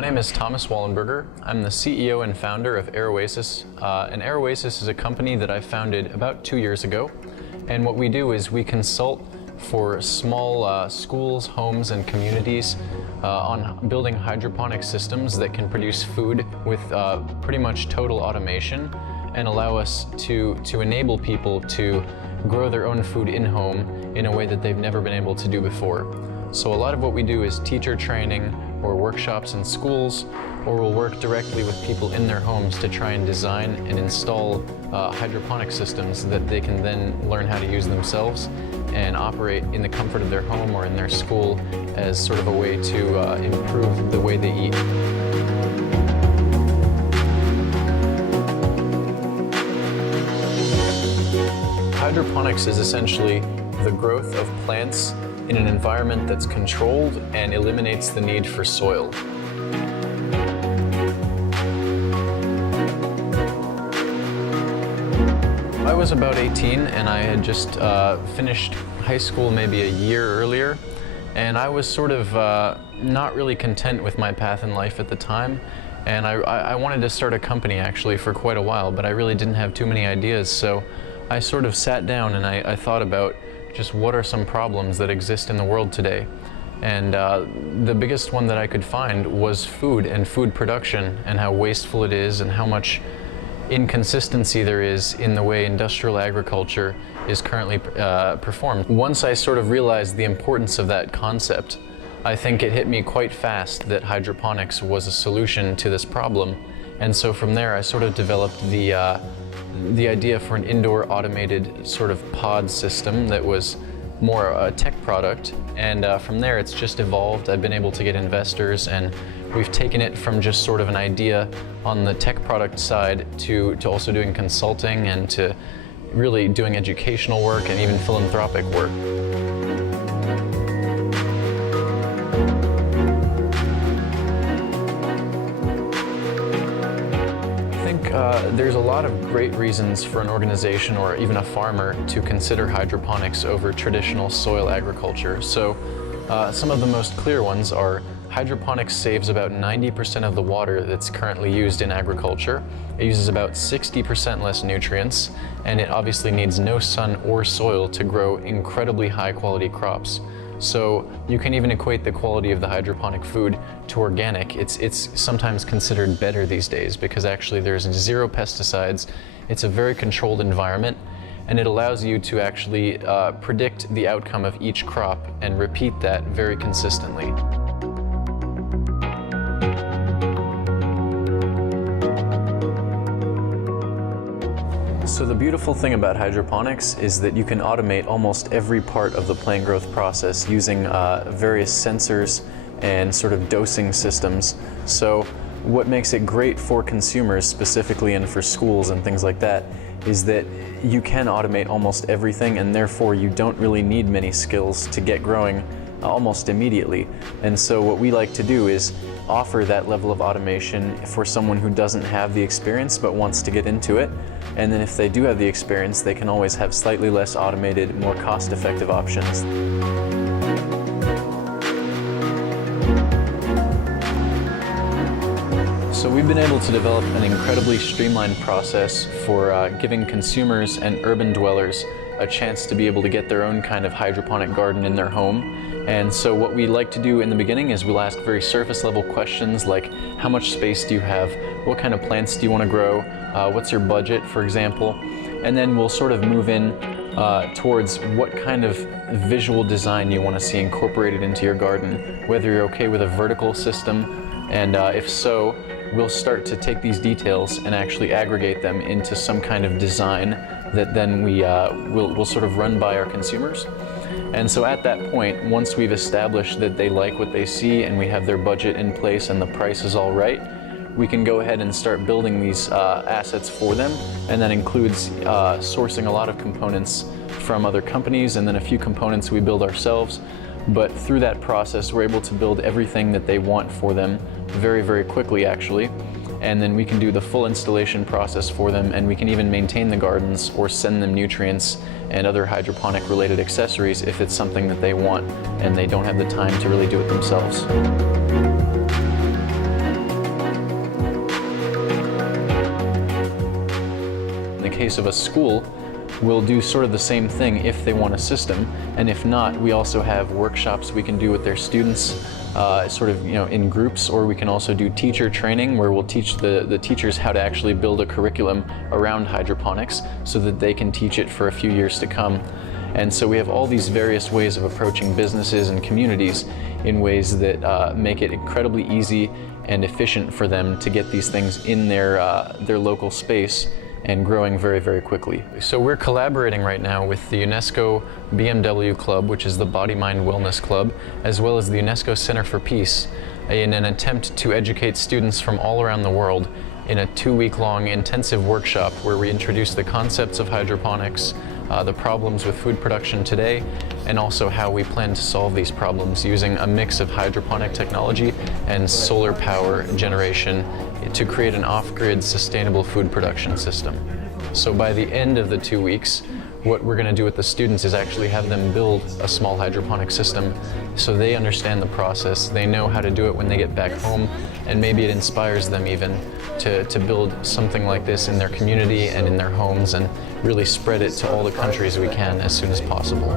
My name is Thomas Wallenberger. I'm the CEO and founder of Aeroasis. And Aeroasis is a company that I founded about 2 years ago. And what we do is we consult for small schools, homes, and communities on building hydroponic systems that can produce food with pretty much total automation and allow us to enable people to grow their own food in-home in a way that they've never been able to do before. So a lot of what we do is teacher training or workshops in schools, or we'll work directly with people in their homes to try and design and install hydroponic systems that they can then learn how to use themselves and operate in the comfort of their home or in their school as sort of a way to improve the way they eat. Hydroponics is essentially the growth of plants in an environment that's controlled and eliminates the need for soil. I was about 18 and I had just finished high school maybe a year earlier, and I was sort of not really content with my path in life at the time, and I wanted to start a company actually for quite a while, but I really didn't have too many ideas, so I sort of sat down and I thought about just what are some problems that exist in the world today. And the biggest one that I could find was food and food production, and how wasteful it is and how much inconsistency there is in the way industrial agriculture is currently performed. Once I sort of realized the importance of that concept, I think it hit me quite fast that hydroponics was a solution to this problem. And so from there I sort of developed the idea for an indoor automated sort of pod system that was more a tech product, and from there it's just evolved. I've been able to get investors, and we've taken it from just sort of an idea on the tech product side to also doing consulting and to really doing educational work and even philanthropic work. There's a lot of great reasons for an organization or even a farmer to consider hydroponics over traditional soil agriculture. So some of the most clear ones are hydroponics saves about 90% of the water that's currently used in agriculture. It uses about 60% less nutrients, and it obviously needs no sun or soil to grow incredibly high quality crops. So you can even equate the quality of the hydroponic food to organic. It's sometimes considered better these days because actually there's 0 pesticides. It's a very controlled environment, and it allows you to actually predict the outcome of each crop and repeat that very consistently. So the beautiful thing about hydroponics is that you can automate almost every part of the plant growth process using various sensors and sort of dosing systems. So what makes it great for consumers specifically and for schools and things like that is that you can automate almost everything, and therefore you don't really need many skills to get growing almost immediately. And so what we like to do is offer that level of automation for someone who doesn't have the experience but wants to get into it. And then if they do have the experience, they can always have slightly less automated, more cost-effective options. So we've been able to develop an incredibly streamlined process for giving consumers and urban dwellers a chance to be able to get their own kind of hydroponic garden in their home. And so what we like to do in the beginning is we'll ask very surface level questions like, how much space do you have? What kind of plants do you want to grow? What's your budget, for example? And then we'll sort of move in towards what kind of visual design you want to see incorporated into your garden, whether you're okay with a vertical system, and if so, we'll start to take these details and actually aggregate them into some kind of design that then we'll sort of run by our consumers. And so at that point, once we've established that they like what they see and we have their budget in place and the price is all right, we can go ahead and start building these assets for them. And that includes sourcing a lot of components from other companies, and then a few components we build ourselves. But through that process, we're able to build everything that they want for them very, very quickly, actually. And then we can do the full installation process for them, and we can even maintain the gardens or send them nutrients and other hydroponic related accessories if it's something that they want and they don't have the time to really do it themselves. case of a school, we'll do sort of the same thing if they want a system, and if not, we also have workshops we can do with their students, sort of in groups, or we can also do teacher training where we'll teach the teachers how to actually build a curriculum around hydroponics so that they can teach it for a few years to come. And so we have all these various ways of approaching businesses and communities in ways that make it incredibly easy and efficient for them to get these things in their local space and growing very, very quickly. So we're collaborating right now with the UNESCO BMW Club, which is the Body Mind Wellness Club, as well as the UNESCO Center for Peace, in an attempt to educate students from all around the world in a 2-week-long intensive workshop where we introduce the concepts of hydroponics, the problems with food production today, and also how we plan to solve these problems using a mix of hydroponic technology and solar power generation to create an off-grid sustainable food production system. So by the end of the 2 weeks, what we're going to do with the students is actually have them build a small hydroponic system so they understand the process, they know how to do it when they get back home, and maybe it inspires them even to build something like this in their community and in their homes and really spread it to all the countries we can as soon as possible.